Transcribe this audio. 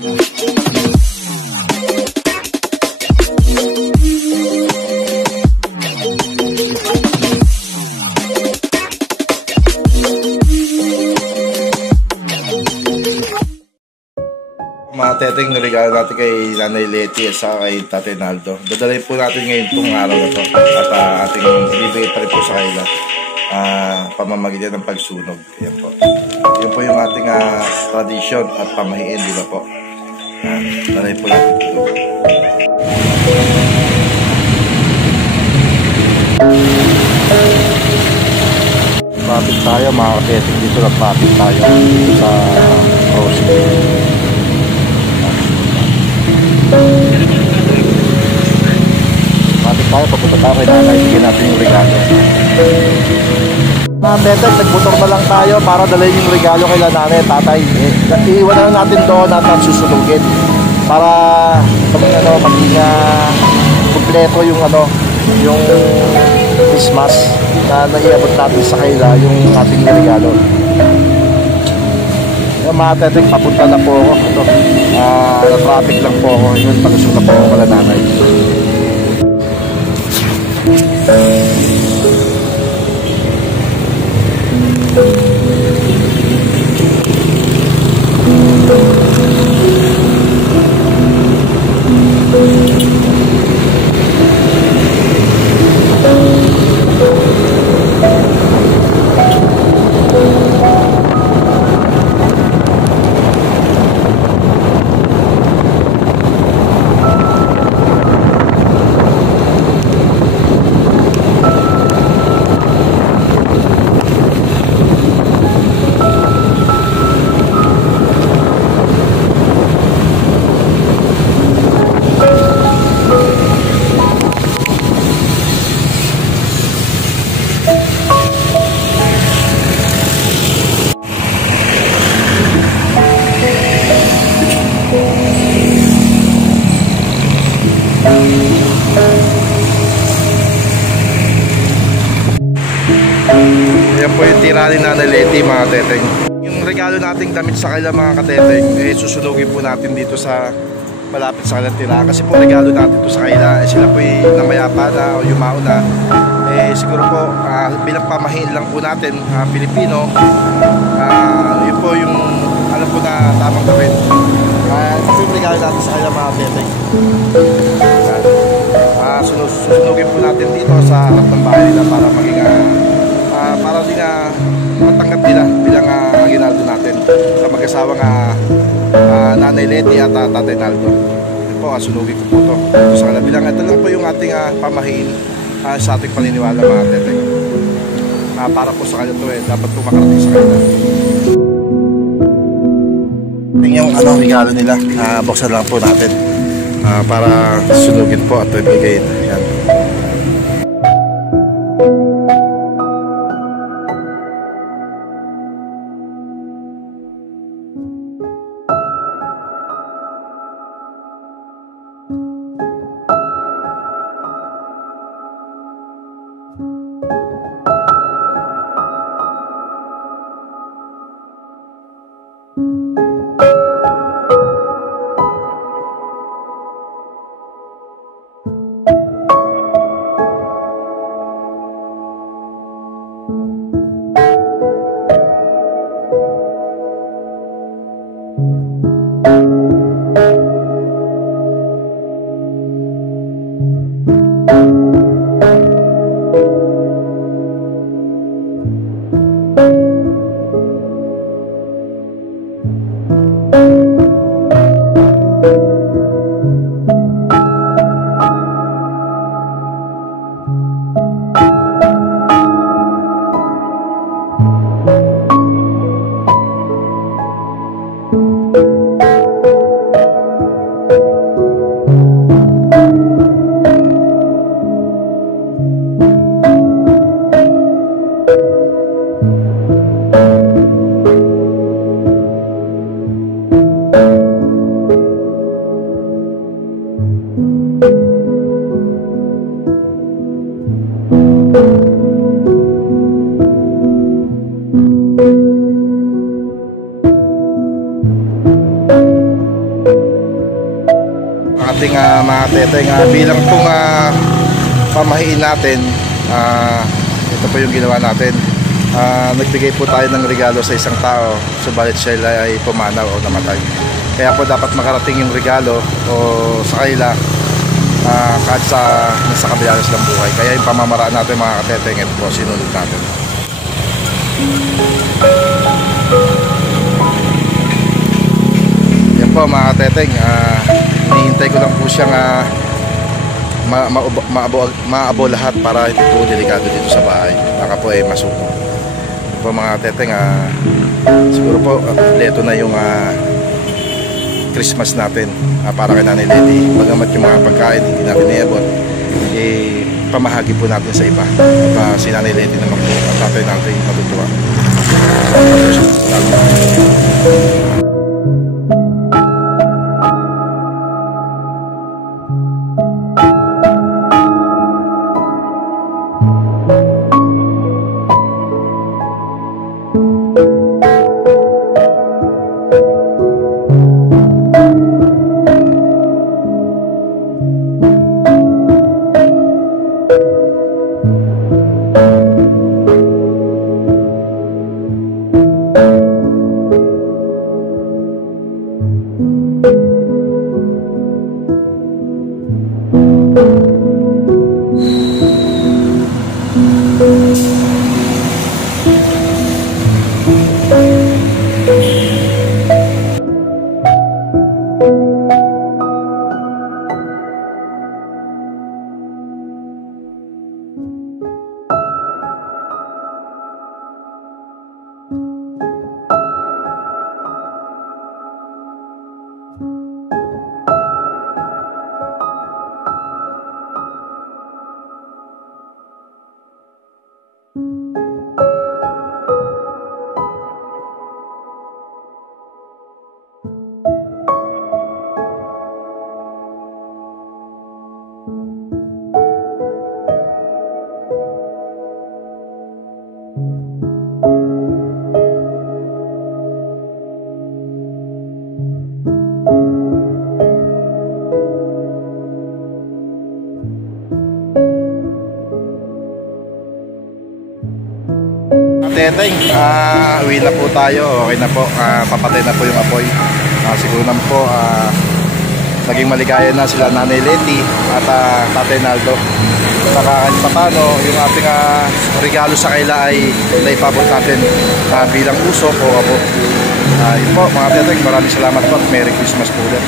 Mga teteng, regalo natin kay Nanay Leti at saka kay Tatay Naldo. Dadalhin po natin ngayon itong araw na to at ating ibibigay pa rin po sa kanila pamamagitan ng pagsunog. Yan po. Yun po yung ating tradisyon at pamahiin, di ba po? Dadalhin po natin ito. Traffic tayo mga teteng, dito na traffic tayo dito sa Rosie. Matik tayo, papunta tayo kay Nanay. Bigyan natin yung regalo. Betek, nagmotor na lang tayo para dalhin yung regalo kay Nanay, Tatay. Iiwan na lang natin doon at susunugin para maging kompleto yung yung Christmas na naiabot natin sa kanila yung ating regalo. Yung mga tetek, papunta na po ako. Ito, na-traffic lang po ako. Yun, pag-usok na po ako pala Nanay. Yan po yung tira ni Nanay Leti mga teteng. Yung regalo nating damit sa kanila mga kateteng, susunugin po natin dito sa malapit sa kanilang tira. Kasi po regalo natin ito sa kanila. Sila po yung namayapa na o yumao na. Siguro po bilang pamahiin lang po natin Pilipino. Yun po yung alam po na tamang gawin. Ito yung regalo natin sa kanila mga teteng. Susunugin po natin dito sa harap ng bahay nila para maging para din matanggap nila bilang aginaldo natin sa mag-asawang Nanay Leti at Tatay Naldo. Ito po, sunugin ko po ito sa kanila bilang ito lang po yung ating pamahiin sa ating paniniwala mga teteng. Para po sa kanila ito dapat po makarating sa kanila. Yung regalo nila, buksan lang po natin para sunugin po at ibigay. Yan. ating mga teteng. Bilang pong pamahiin natin, ito po yung ginawa natin. Nagbigay po tayo ng regalo sa isang tao, subalit siya ay pumanaw o namatay. Kaya po dapat makarating yung regalo o sa kanila kahit nasa kabila ng buhay. Kaya yung pamamaraan natin mga kateteng, ito po sinunod natin. Yan po mga kateteng, hinihintay ko lang po siyang maabo lahat para hindi po delikado dito sa bahay. Baka po ay masuko. Yan po mga kateteng, siguro po leto na yung Christmas natin para kay Nanay Lady. Bagamat yung mga pagkain hindi natin iabot, pamahagi po natin sa iba. At si Nanay Lady naman po at tatay natin matutuwa. Teteng, uwi na po tayo. Okay na po, papatay na po yung apoy. Siguro naman po naging maligaya na sila Nanay Lety at Tatay Naldo. Saka kahit paano yung ating regalo sa kanila ay naipabot natin bilang usok o abo. Yun po mga teteng, maraming salamat po at Merry Christmas po ulit.